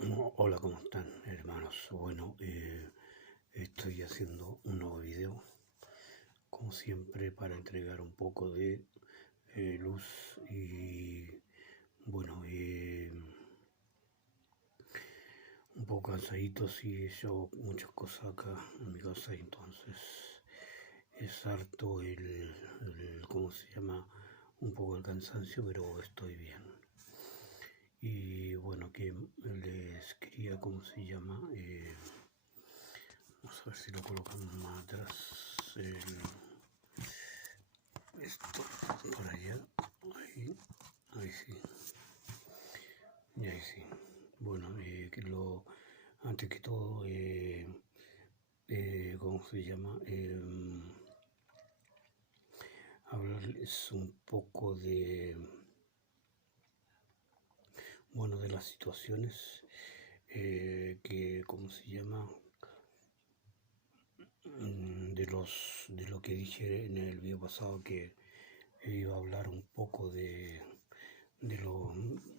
Hola, ¿cómo están, hermanos? Bueno, estoy haciendo un nuevo video, como siempre, para entregar un poco de luz y, bueno, un poco cansadito, sí, yo muchas cosas acá en mi casa, y entonces es harto ¿cómo se llama? Un poco el cansancio, pero estoy bien. Y bueno, que les quería, ¿cómo se llama? Vamos a ver si lo colocamos más atrás. Esto por allá. Ahí, ahí sí. Y ahí sí. Bueno, antes que todo, ¿cómo se llama? Hablarles un poco bueno, de las situaciones ¿cómo se llama? De lo que dije en el video pasado, que iba a hablar un poco de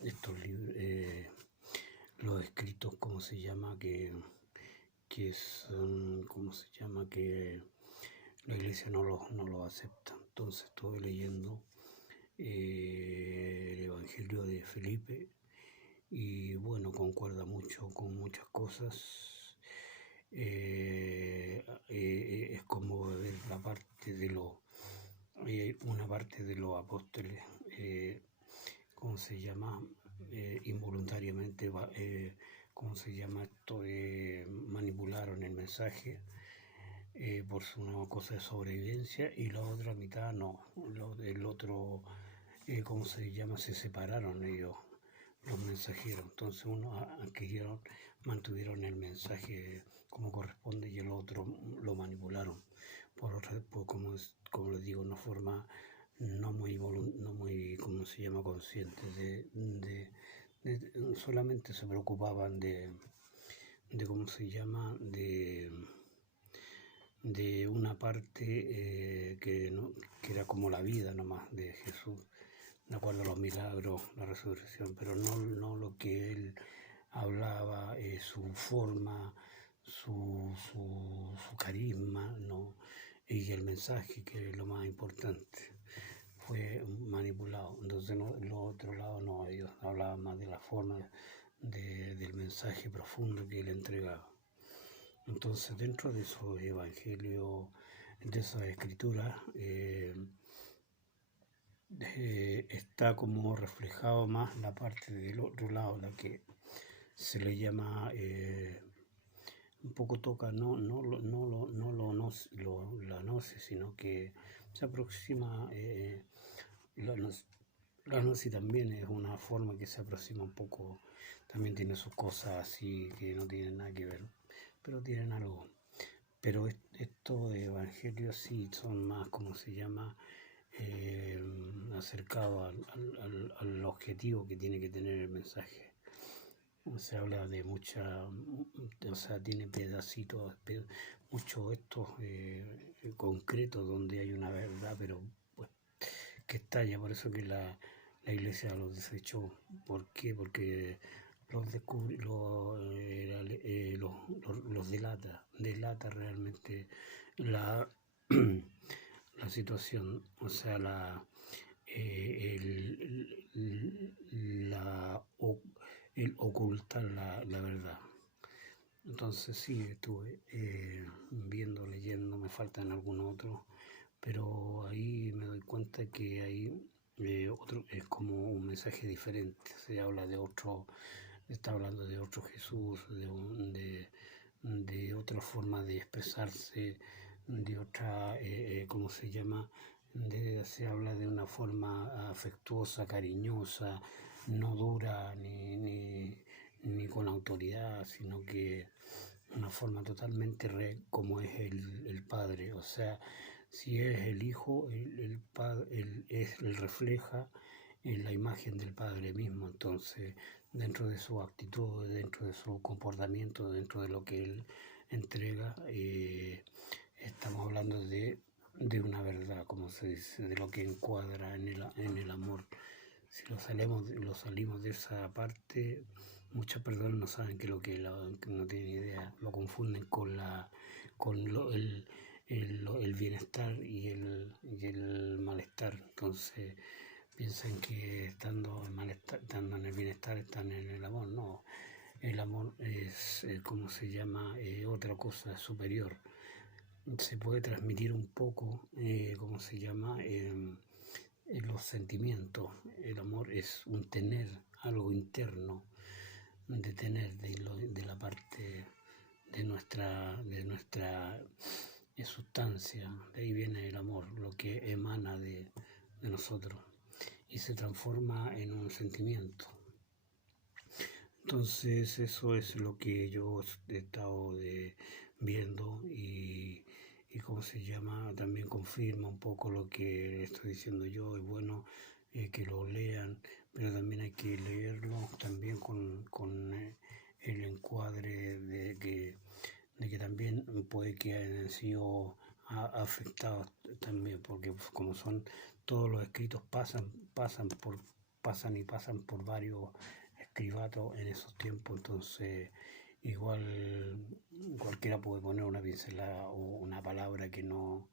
estos libros, los escritos, ¿cómo se llama? Que son, ¿cómo se llama? Que la iglesia no lo acepta. Entonces estuve leyendo el Evangelio de Felipe y bueno, concuerda mucho con muchas cosas. Es como ver la parte de una parte de los apóstoles, ¿cómo se llama? Involuntariamente, ¿cómo se llama esto? Manipularon el mensaje por una cosa de sobrevivencia, y la otra mitad no. El otro, ¿cómo se llama? Se separaron ellos, los mensajeros. Entonces mantuvieron el mensaje como corresponde, y el otro lo manipularon como les digo, una forma no muy, ¿cómo se llama? Consciente solamente se preocupaban de ¿cómo se llama? De una parte que era como la vida nomás de Jesús, de acuerdo a los milagros, la resurrección, pero no lo que él hablaba, su forma, su carisma, ¿no? Y el mensaje, que es lo más importante, fue manipulado. Entonces, no, los otros lados no, ellos hablaban más de la forma del mensaje profundo que él entregaba. Entonces, dentro de esos evangelios, de esas escrituras, está como reflejado más la parte del otro lado, la que se le llama, un poco toca, la gnosis, sino que se aproxima, la, la gnosis también es una forma que se aproxima un poco, también tiene sus cosas así que no tienen nada que ver, pero tienen algo. Pero estos evangelios sí son más, ¿cómo se llama? Acercados al objetivo que tiene que tener el mensaje. Se habla de o sea, tiene pedacitos, muchos estos concretos donde hay una verdad, pero pues, que estalla. Por eso que la iglesia los desechó. ¿Por qué? Porque los delata realmente la, la situación, o sea, la, el ocultar la verdad. Entonces sí, estuve viendo, leyendo, me faltan algunos otros, pero ahí me doy cuenta que hay otro, es como un mensaje diferente. Se habla de otro, está hablando de otro Jesús, de otra forma de expresarse, de otra, ¿cómo se llama? Se habla de una forma afectuosa, cariñosa, no dura ni con autoridad, sino que una forma totalmente como es el Padre. O sea, si es el Hijo, el Padre, él refleja en la imagen del Padre mismo. Entonces, dentro de su actitud, dentro de su comportamiento, dentro de lo que él entrega, estamos hablando de una verdad, como se dice, de lo que encuadra en el amor. Si lo salimos de esa parte, muchas personas no saben qué es lo que es, que no tienen idea, lo confunden con el bienestar y el malestar. Entonces piensan que estando en el bienestar están en el amor. No, el amor es, ¿cómo se llama? Otra cosa superior. Se puede transmitir un poco, ¿cómo se llama? En los sentimientos. El amor es un tener algo interno, de tener de la parte de nuestra sustancia. De ahí viene el amor, lo que emana de nosotros y se transforma en un sentimiento. Entonces eso es lo que yo he estado viendo y cómo se llama, también confirma un poco lo que estoy diciendo yo. Es bueno que lo lean, pero también hay que leerlo también con el encuadre de que también puede que hayan sido afectados también, porque como son todos los escritos pasan y pasan por varios escribatos en esos tiempos. Entonces igual cualquiera puede poner una pincelada o una palabra que no,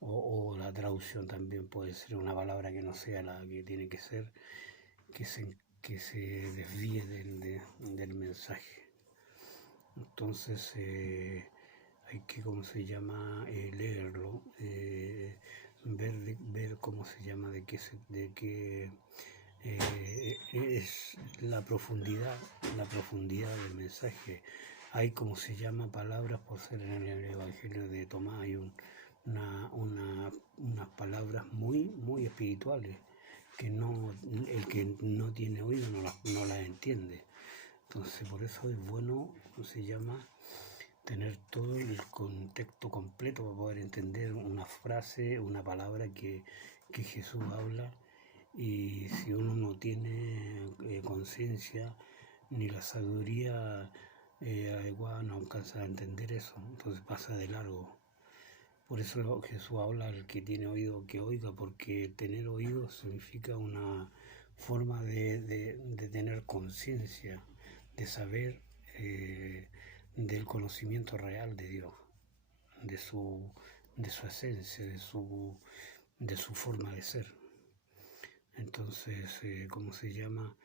o la traducción también puede ser una palabra que no sea la que tiene que ser, que se desvíe del mensaje. Entonces hay que, ¿cómo se llama? Leerlo, ver cómo se llama, de qué es la profundidad del mensaje. Hay, como se llama, palabras, por ser en el Evangelio de Tomás, hay unas palabras muy espirituales que el que no tiene oído no las entiende. Entonces por eso es bueno, ¿cómo se llama?, tener todo el contexto completo para poder entender una frase, una palabra que Jesús habla. Y si uno no tiene conciencia ni la sabiduría adecuada, no alcanza a entender eso, entonces pasa de largo. Por eso Jesús habla al que tiene oído que oiga, porque tener oído significa una forma de tener conciencia, de saber del conocimiento real de Dios, de su esencia, de su forma de ser. Entonces, ¿cómo se llama?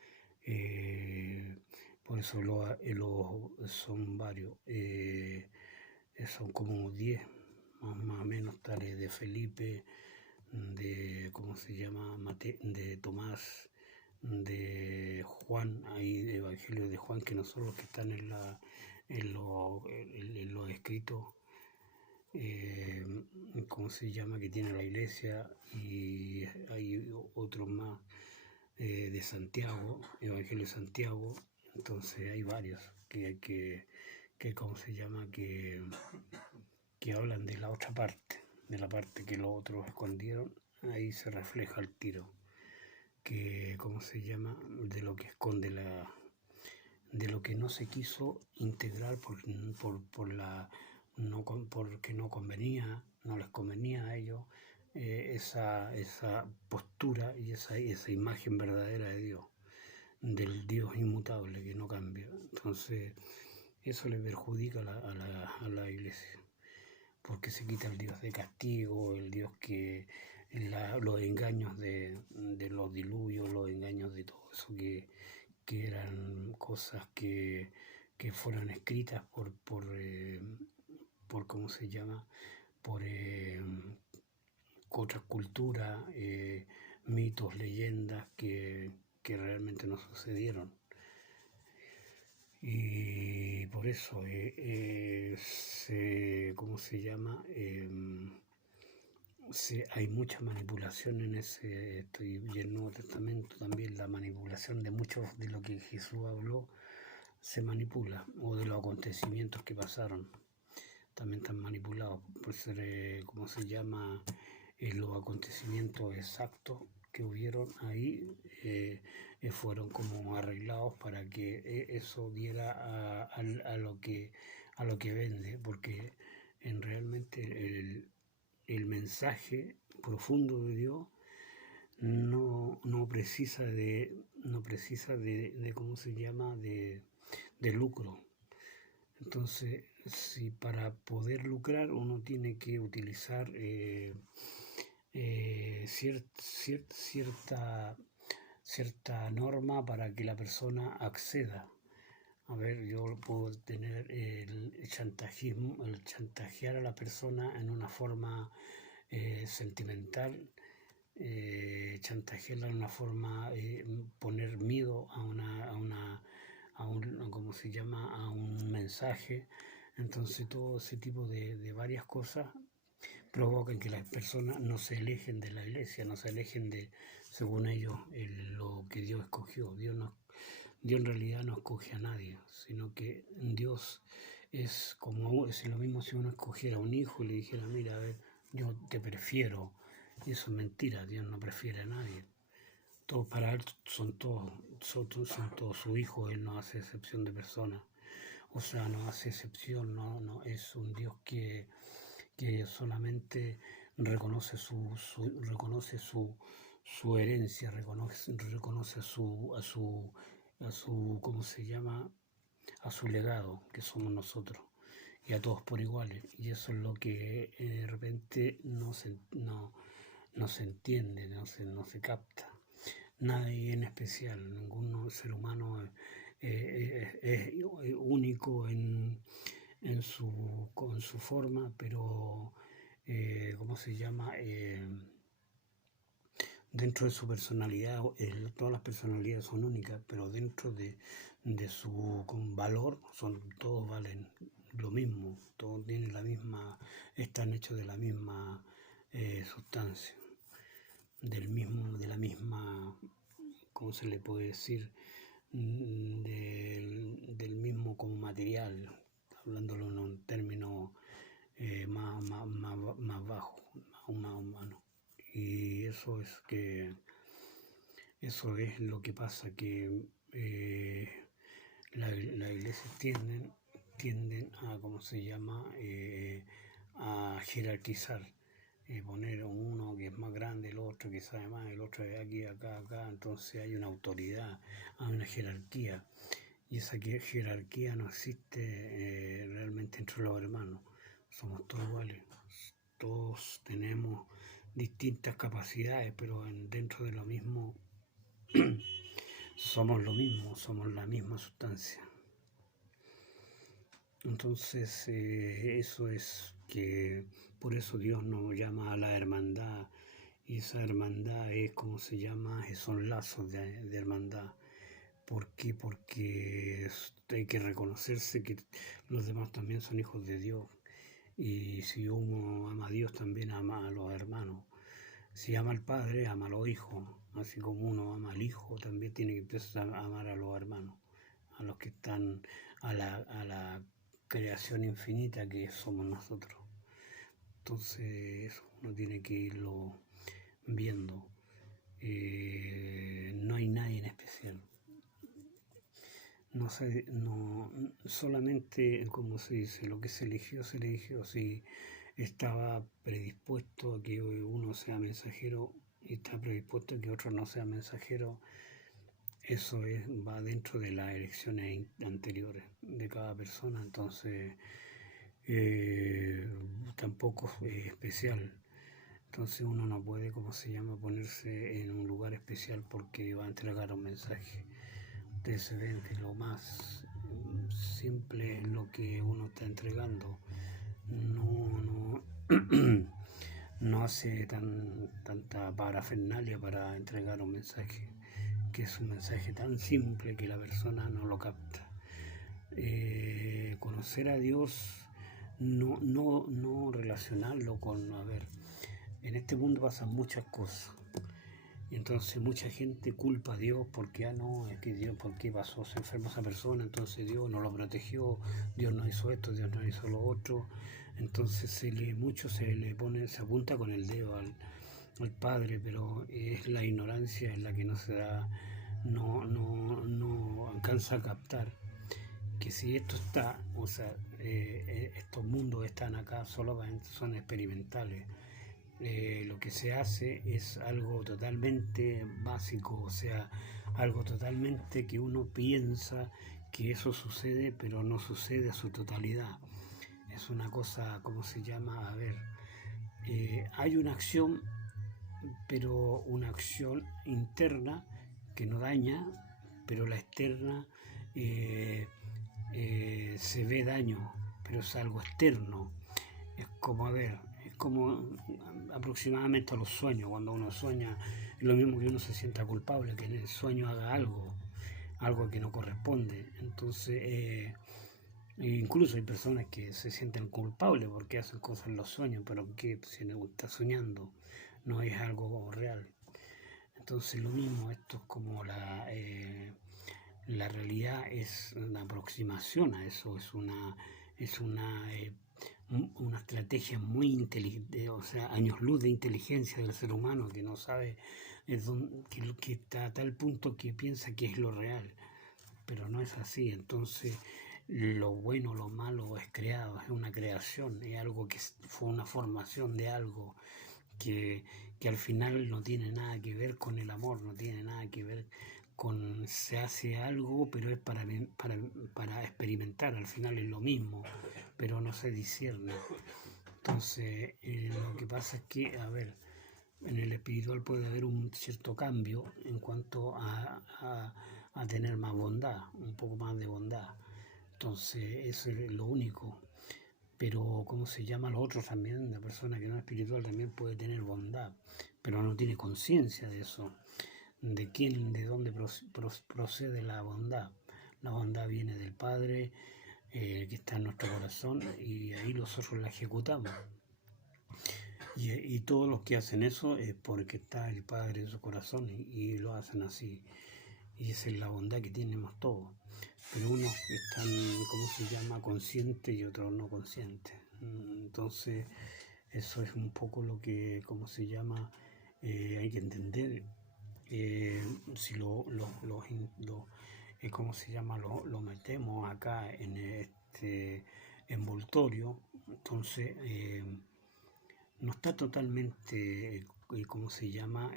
Por eso son varios, son como 10, más o menos, tales de Felipe, de, ¿cómo se llama?, de Tomás, de Juan, hay de Evangelio de Juan, que no son los que están en los escritos, ¿cómo se llama?, que tiene la iglesia, y hay otros más, de Santiago, Evangelio de Santiago. Entonces hay varios que ¿cómo se llama?, que hablan de la otra parte, de la parte que los otros escondieron. Ahí se refleja el tiro, que ¿cómo se llama?, de lo que esconde de lo que no se quiso integrar porque no convenía, no les convenía a ellos, esa postura y esa imagen verdadera de Dios, del Dios inmutable que no cambia. Entonces eso le perjudica a la iglesia, porque se quita el Dios de castigo, el Dios que los engaños de los diluvios, los engaños de todo eso, que eran cosas que fueron escritas por ¿cómo se llama?, por otras culturas, mitos, leyendas que realmente no sucedieron. Y por eso, ¿cómo se llama?, hay mucha manipulación en y el Nuevo Testamento también, la manipulación de mucho de lo que Jesús habló se manipula, o de los acontecimientos que pasaron también están manipulados por ser, ¿cómo se llama?, los acontecimientos exactos que hubieron ahí, fueron como arreglados para que eso diera a lo que vende, porque realmente el mensaje profundo de Dios no precisa de ¿cómo se llama? De lucro. Entonces, si para poder lucrar uno tiene que utilizar cierta norma para que la persona acceda. A ver, yo puedo tener el chantajismo, el chantajear a la persona en una forma sentimental, chantajearla en una forma, poner miedo ¿cómo se llama? A un mensaje. Entonces todo ese tipo de varias cosas provocan que las personas no se alejen de la iglesia, no se alejen de, según ellos, lo que Dios escogió. Dios en realidad no escoge a nadie, sino que Dios es lo mismo si uno escogiera a un hijo y le dijera, mira, a ver, yo te prefiero. Y eso es mentira, Dios no prefiere a nadie. Todos para él son todos su hijo, él no hace excepción de personas. O sea, no hace excepción, no es un Dios que solamente reconoce su herencia, reconoce a su, ¿cómo se llama? A su legado, que somos nosotros, y a todos por iguales. Y eso es lo que de repente no se entiende, no se capta. Nadie en especial, ningún ser humano es único en su forma, pero ¿cómo se llama? Dentro de su personalidad, todas las personalidades son únicas, pero dentro de su valor, todos valen lo mismo, todos tienen la misma, están hechos de la misma sustancia, de la misma, ¿cómo se le puede decir? Del mismo como material, hablándolo en un término más bajo, más humano. Y eso es lo que pasa, que la iglesia tienden a, ¿cómo se llama? A jerarquizar, poner uno que es más grande, el otro que sabe más, el otro de aquí, acá, entonces hay una autoridad, hay una jerarquía, y esa jerarquía no existe realmente entre los hermanos, somos todos iguales, todos tenemos distintas capacidades, pero dentro de lo mismo somos lo mismo, somos la misma sustancia. Entonces eso es que por eso Dios nos llama a la hermandad, y esa hermandad es, como se llama, son lazos de hermandad. ¿Por qué? Porque hay que reconocerse que los demás también son hijos de Dios, y si uno ama a Dios también ama a los hermanos. Si ama al Padre, ama a los hijos, así como uno ama al Hijo, también tiene que empezar a amar a los hermanos, a los que están a la creación infinita que somos nosotros. Entonces eso uno tiene que irlo viendo. No hay nadie en especial. No solamente, como se dice, lo que se eligió, si estaba predispuesto a que uno sea mensajero y está predispuesto a que otro no sea mensajero. Eso va dentro de las elecciones anteriores de cada persona, entonces tampoco es especial. Entonces uno no puede, ¿cómo se llama?, ponerse en un lugar especial porque va a entregar un mensaje. Ustedes se ven que lo más simple es lo que uno está entregando. No hace tanta parafernalia para entregar un mensaje, que es un mensaje tan simple que la persona no lo capta. Conocer a Dios, no relacionarlo con, a ver, en este mundo pasan muchas cosas, y entonces mucha gente culpa a Dios porque, no, es que Dios, ¿por qué pasó? Se enfermó esa persona, entonces Dios no lo protegió, Dios no hizo esto, Dios no hizo lo otro. Entonces se apunta con el dedo al Padre, pero es la ignorancia en la que no se da, no alcanza a captar que si esto está, o sea, estos mundos están acá solamente son experimentales, lo que se hace es algo totalmente básico, o sea, algo totalmente que uno piensa que eso sucede, pero no sucede a su totalidad. Es una cosa, ¿cómo se llama? A ver, hay una acción, pero una acción interna que no daña, pero la externa eh, se ve daño, pero es algo externo. Es como, a ver, es como aproximadamente a los sueños. Cuando uno sueña, es lo mismo que uno se sienta culpable, que en el sueño haga algo que no corresponde. Entonces, incluso hay personas que se sienten culpables porque hacen cosas en los sueños, pero que si uno está soñando no es algo real. Entonces, lo mismo, esto es como la realidad es una aproximación a eso, es una estrategia muy inteligente, o sea, años luz de inteligencia del ser humano que no sabe, que está a tal punto que piensa que es lo real, pero no es así. Entonces, lo bueno, lo malo es creado, es una creación, es algo que fue una formación de algo que, que al final no tiene nada que ver con el amor, no tiene nada que ver con se hace algo, pero es para experimentar, al final es lo mismo, pero no se discierne. Entonces, lo que pasa es que, a ver, en el espiritual puede haber un cierto cambio en cuanto a tener más bondad, un poco más de bondad. Entonces, eso es lo único. Pero, ¿cómo se llama? Los otros también, la persona que no es espiritual también puede tener bondad, pero no tiene conciencia de eso, de quién, de dónde procede la bondad. La bondad viene del Padre, que está en nuestro corazón, y ahí nosotros la ejecutamos. Y todos los que hacen eso es porque está el Padre en su corazón y lo hacen así. Y esa es la bondad que tenemos todos. Pero unos están, ¿cómo se llama?, conscientes y otros no conscientes. Entonces, eso es un poco lo que, ¿cómo se llama?, hay que entender. Si ¿cómo se llama?, lo metemos acá en este envoltorio, entonces no está totalmente, ¿cómo se llama?,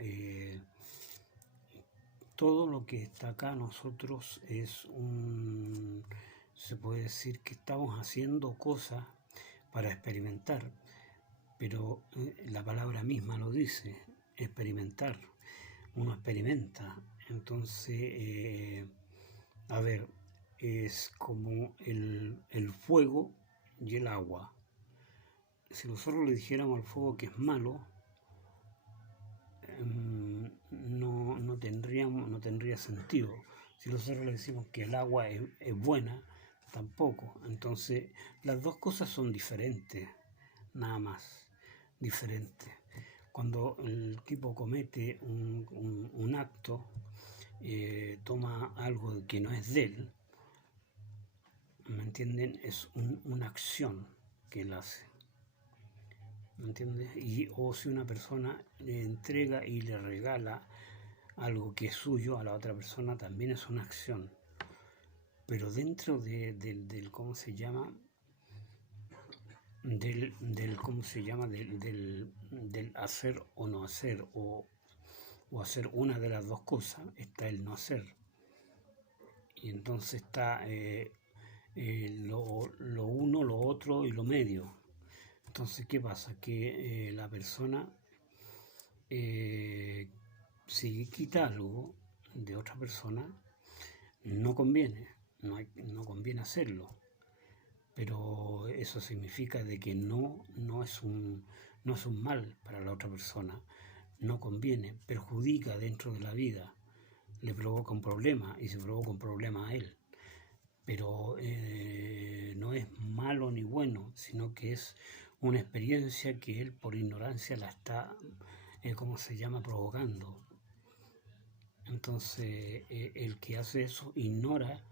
todo lo que está acá nosotros se puede decir que estamos haciendo cosas para experimentar, pero la palabra misma lo dice, experimentar, uno experimenta. Entonces, a ver, es como el fuego y el agua. Si nosotros le dijéramos al fuego que es malo, no tendría sentido. Si nosotros le decimos que el agua es buena, tampoco. Entonces, las dos cosas son diferentes, nada más, diferentes. Cuando el tipo comete un acto, toma algo que no es de él, ¿me entienden? Es una acción que él hace. ¿Me entiendes? O si una persona le entrega y le regala algo que es suyo a la otra persona, también es una acción. Pero dentro del ¿cómo se llama? ¿Cómo se llama? Del hacer o no hacer, o hacer una de las dos cosas, está el no hacer. Y entonces está lo uno, lo otro y lo medio. Entonces, ¿qué pasa? Que la persona, si quita algo de otra persona, no conviene, no conviene hacerlo. Pero eso significa de que no es un mal para la otra persona, no conviene, perjudica dentro de la vida, le provoca un problema y se provoca un problema a él. Pero no es malo ni bueno, sino que es una experiencia que él por ignorancia la está, ¿cómo se llama?, provocando. Entonces, el que hace eso ignora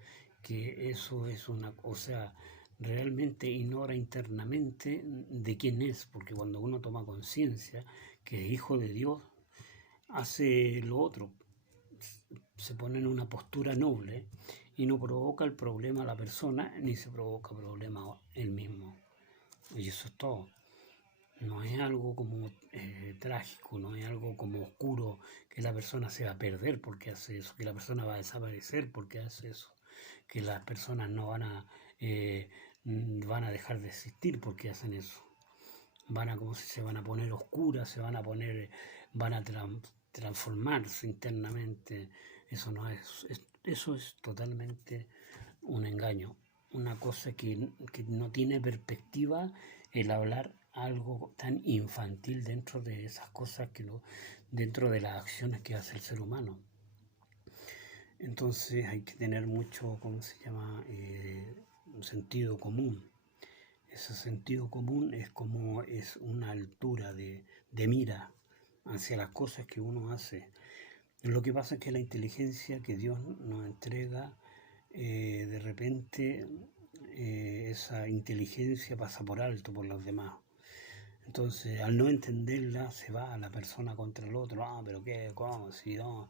que eso es o sea, realmente ignora internamente de quién es, porque cuando uno toma conciencia que es hijo de Dios, hace lo otro, se pone en una postura noble y no provoca el problema a la persona, ni se provoca problema a él mismo. Y eso es todo. no es algo como trágico, no es algo como oscuro, que la persona se va a perder porque hace eso, que la persona va a desaparecer porque hace eso, que las personas no eh, van a dejar de existir porque hacen eso. Van a, como si se van a poner oscuras, se van a poner, van a transformarse internamente. Eso no eso es totalmente un engaño, una cosa que no tiene perspectiva el hablar algo tan infantil dentro de esas cosas dentro de las acciones que hace el ser humano. Entonces hay que tener mucho, ¿cómo se llama? Un sentido común. Ese sentido común es una altura de mira hacia las cosas que uno hace. Lo que pasa es que la inteligencia que Dios nos entrega, de repente esa inteligencia pasa por alto por los demás. Entonces, al no entenderla, se va a la persona contra el otro. Ah, pero qué, cómo, si no,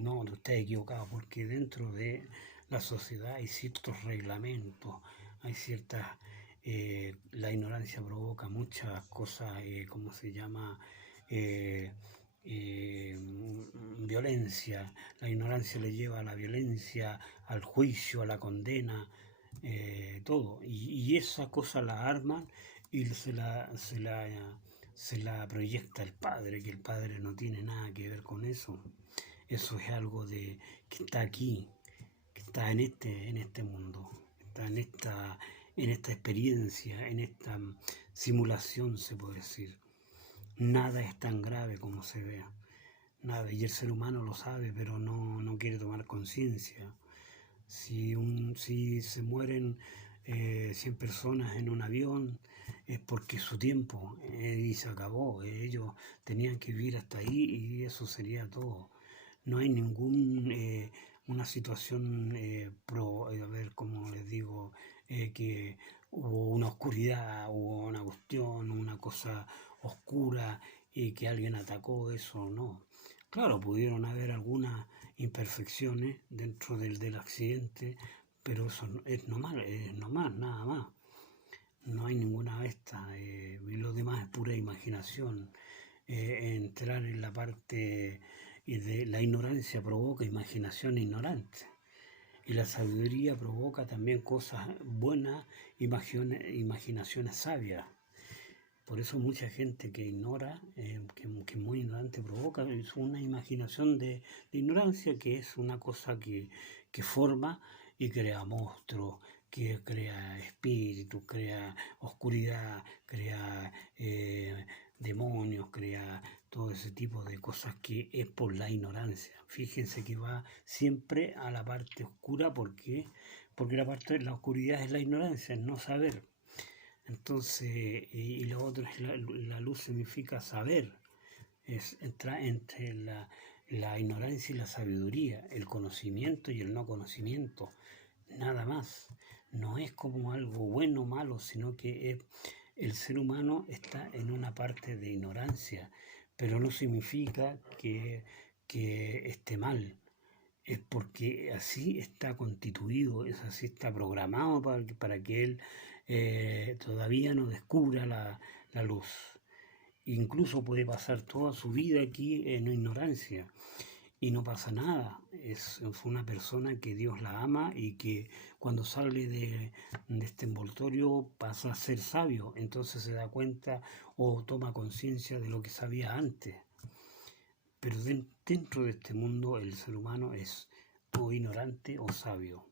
no, tú estás equivocado, porque dentro de la sociedad hay ciertos reglamentos, hay ciertas. La ignorancia provoca muchas cosas, ¿cómo se llama? Eh, eh, Violencia. La ignorancia le lleva a la violencia, al juicio, a la condena, todo. Y esa cosa la arman y se la proyecta el padre, que el padre no tiene nada que ver con eso. Eso es algo que está aquí, que está en este mundo, está en esta experiencia, en esta simulación, se puede decir. Nada es tan grave como se ve. Nada, y el ser humano lo sabe, pero no quiere tomar conciencia. Si se mueren 100 personas en un avión, es porque es su tiempo y se acabó. Ellos tenían que vivir hasta ahí y eso sería todo. No hay una situación a ver, como les digo, que hubo una oscuridad, hubo una cuestión, una cosa oscura y que alguien atacó eso, no. Claro, pudieron haber algunas imperfecciones dentro del accidente, pero eso es normal, nada más. No hay ninguna de estas, y lo demás es pura imaginación. Entrar en la parte de la ignorancia provoca imaginación ignorante. Y la sabiduría provoca también cosas buenas, imaginaciones sabias. Por eso mucha gente que ignora, que es muy ignorante, provoca una imaginación de ignorancia, que es una cosa que forma y crea monstruos, que crea espíritus, crea oscuridad, crea demonios, crea todo ese tipo de cosas que es por la ignorancia. Fíjense que va siempre a la parte oscura porque la oscuridad es la ignorancia, es no saber. Entonces, y lo otro es la luz significa saber, entra entre la ignorancia y la sabiduría, el conocimiento y el no conocimiento, nada más. No es como algo bueno o malo, sino que el ser humano está en una parte de ignorancia, pero no significa que esté mal. Es porque así está constituido, es así está programado para que él todavía no descubra la luz. Incluso puede pasar toda su vida aquí en ignorancia y no pasa nada. Es una persona que Dios la ama y que cuando sale de este envoltorio pasa a ser sabio, entonces se da cuenta o toma conciencia de lo que sabía antes. Pero dentro de este mundo el ser humano es o ignorante o sabio,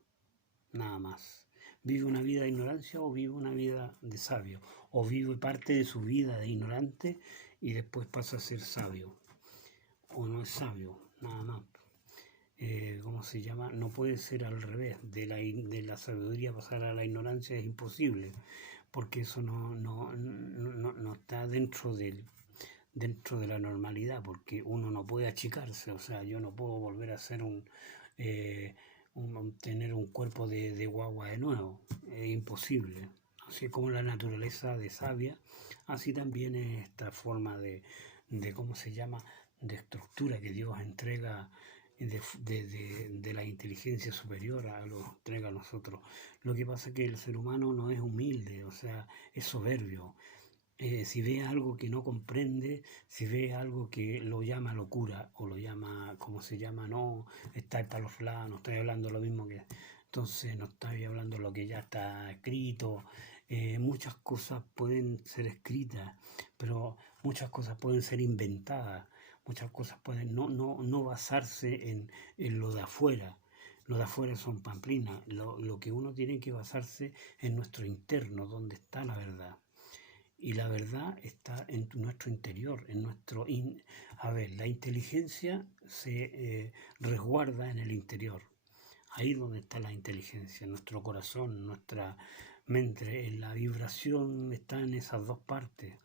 nada más. Vive una vida de ignorancia o vive una vida de sabio, o vive parte de su vida de ignorante y después pasa a ser sabio, o no es sabio, nada más. ¿Cómo se llama? No puede ser al revés, de la sabiduría pasar a la ignorancia es imposible, porque eso no está dentro de la normalidad, porque uno no puede achicarse, o sea, yo no puedo volver a ser tener un cuerpo de guagua de nuevo, es imposible. Así como la naturaleza de sabia, así también es esta forma ¿cómo se llama?, de estructura que Dios entrega de la inteligencia superior lo entrega a nosotros. Lo que pasa es que el ser humano no es humilde, o sea, es soberbio, si ve algo que no comprende, si ve algo que lo llama locura o lo llama, ¿cómo se llama? No, está para los lados, no estoy hablando lo mismo que... Entonces no estoy hablando lo que ya está escrito. Muchas cosas pueden ser escritas, pero muchas cosas pueden ser inventadas. Muchas cosas pueden no basarse en lo de afuera. Lo de afuera son pamplinas. Lo que uno tiene que basarse en nuestro interno, donde está la verdad. Y la verdad está en nuestro interior, en nuestro... A ver, la inteligencia se resguarda en el interior. Ahí donde está la inteligencia, nuestro corazón, nuestra mente, la vibración está en esas dos partes,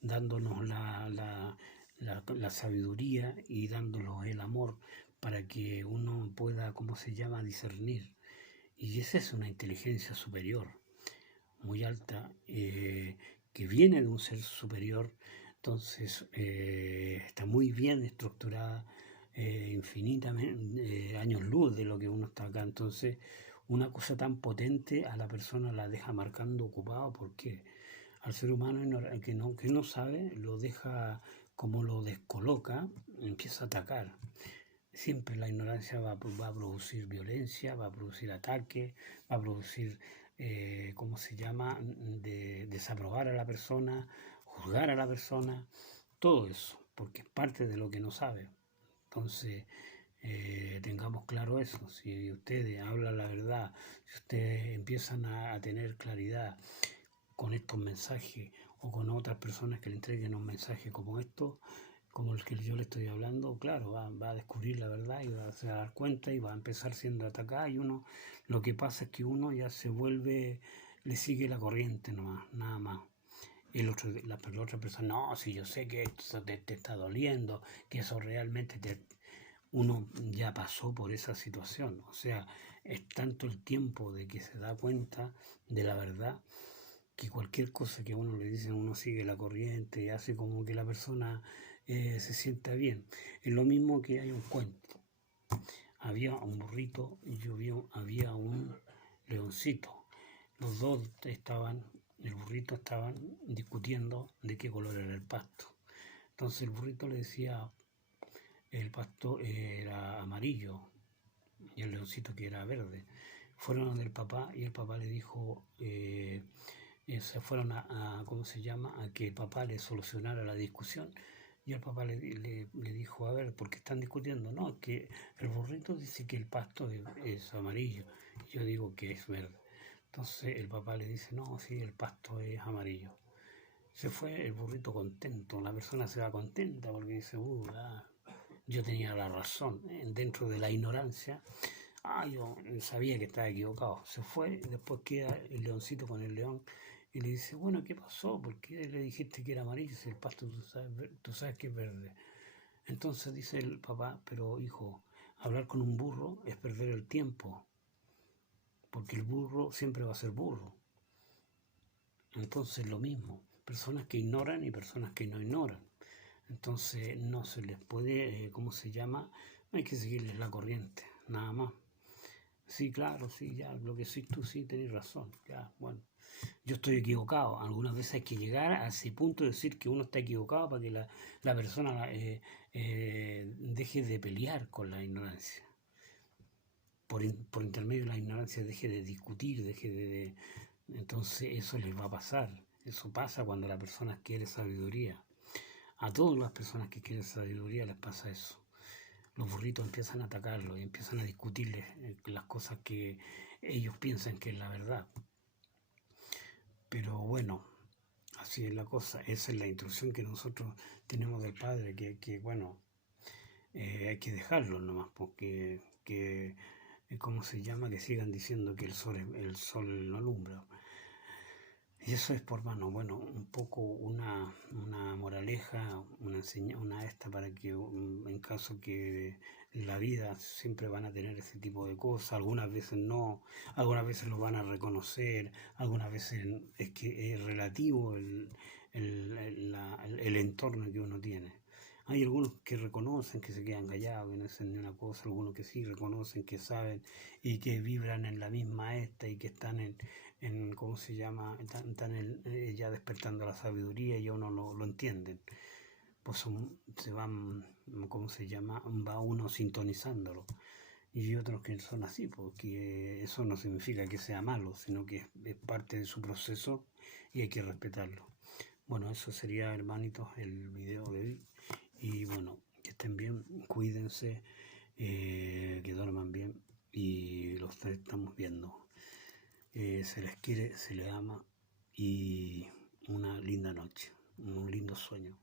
dándonos la sabiduría y dándonos el amor para que uno pueda, ¿cómo se llama?, discernir. Y esa es una inteligencia superior, muy alta, que viene de un ser superior. Entonces está muy bien estructurada, infinitamente, años luz de lo que uno está acá. Entonces una cosa tan potente a la persona la deja marcando ocupado, porque al ser humano que no sabe, lo deja, como lo descoloca, empieza a atacar. Siempre la ignorancia va a producir violencia, va a producir ataque, va a producir, ¿cómo se llama?, desaprobar a la persona, juzgar a la persona, todo eso, porque es parte de lo que no sabe. Entonces, tengamos claro eso. Si ustedes hablan la verdad, si ustedes empiezan a tener claridad con estos mensajes o con otras personas que le entreguen un mensaje como esto, como el que yo le estoy hablando, claro, va a descubrir la verdad y va a dar cuenta y va a empezar siendo atacada, y uno, lo que pasa es que uno ya se vuelve, le sigue la corriente nomás, nada más. La otra persona, no, si yo sé que esto te está doliendo, que eso realmente uno ya pasó por esa situación. O sea, es tanto el tiempo de que se da cuenta de la verdad, que cualquier cosa que a uno le dicen, uno sigue la corriente y hace como que la persona se sienta bien. Es lo mismo que hay un cuento. Había un burrito y había un leoncito. Los dos el burrito estaban discutiendo de qué color era el pasto. Entonces el burrito le decía, el pasto era amarillo y el leoncito que era verde. Fueron donde el papá y el papá le dijo, se fueron ¿cómo se llama?, a que el papá le solucionara la discusión. Y el papá le dijo, a ver, ¿por qué están discutiendo? No, es que el burrito dice que el pasto es amarillo, y yo digo que es verde. Entonces el papá le dice, no, sí, el pasto es amarillo. Se fue el burrito contento, la persona se va contenta porque dice, yo tenía la razón, dentro de la ignorancia. Yo sabía que estaba equivocado. Se fue, después queda el leoncito con el león y le dice, bueno, ¿qué pasó? ¿Por qué le dijiste que era amarillo si el pasto tú sabes que es verde? Entonces dice el papá, pero hijo, hablar con un burro es perder el tiempo, porque el burro siempre va a ser burro. Entonces lo mismo, personas que ignoran y personas que no ignoran. Entonces no se les puede, ¿cómo se llama? Hay que seguirles la corriente, nada más. Sí, claro, sí, ya, lo que sí, tú sí tenés razón, ya, bueno. Yo estoy equivocado. Algunas veces hay que llegar a ese punto de decir que uno está equivocado para que la persona deje de pelear con la ignorancia. Por intermedio de la ignorancia deje de discutir, entonces eso les va a pasar. Eso pasa cuando la persona quiere sabiduría. A todas las personas que quieren sabiduría les pasa eso. Los burritos empiezan a atacarlo y empiezan a discutirles las cosas que ellos piensan que es la verdad. Pero bueno, así es la cosa. Esa es la instrucción que nosotros tenemos del Padre, que bueno, hay que dejarlo nomás, porque ¿cómo se llama? Que sigan diciendo que el sol no alumbra. Y eso es por mano, bueno, un poco una moraleja, una esta para que en caso que la vida siempre van a tener ese tipo de cosas, algunas veces no, algunas veces lo van a reconocer, algunas veces es que es relativo el entorno que uno tiene. Hay algunos que reconocen, que se quedan callados, que no dicen ni una cosa, algunos que sí reconocen, que saben y que vibran en la misma esta y que están en ¿cómo se llama? Ya despertando la sabiduría y ya uno lo entienden. Pues se van, ¿cómo se llama? Va uno sintonizándolo. Y otros que son así, porque eso no significa que sea malo, sino que es parte de su proceso y hay que respetarlo. Bueno, eso sería, hermanitos, el video de hoy. Y bueno, que estén bien, cuídense, que duerman bien y los tres estamos viendo. Se les quiere, se les ama y una linda noche, un lindo sueño.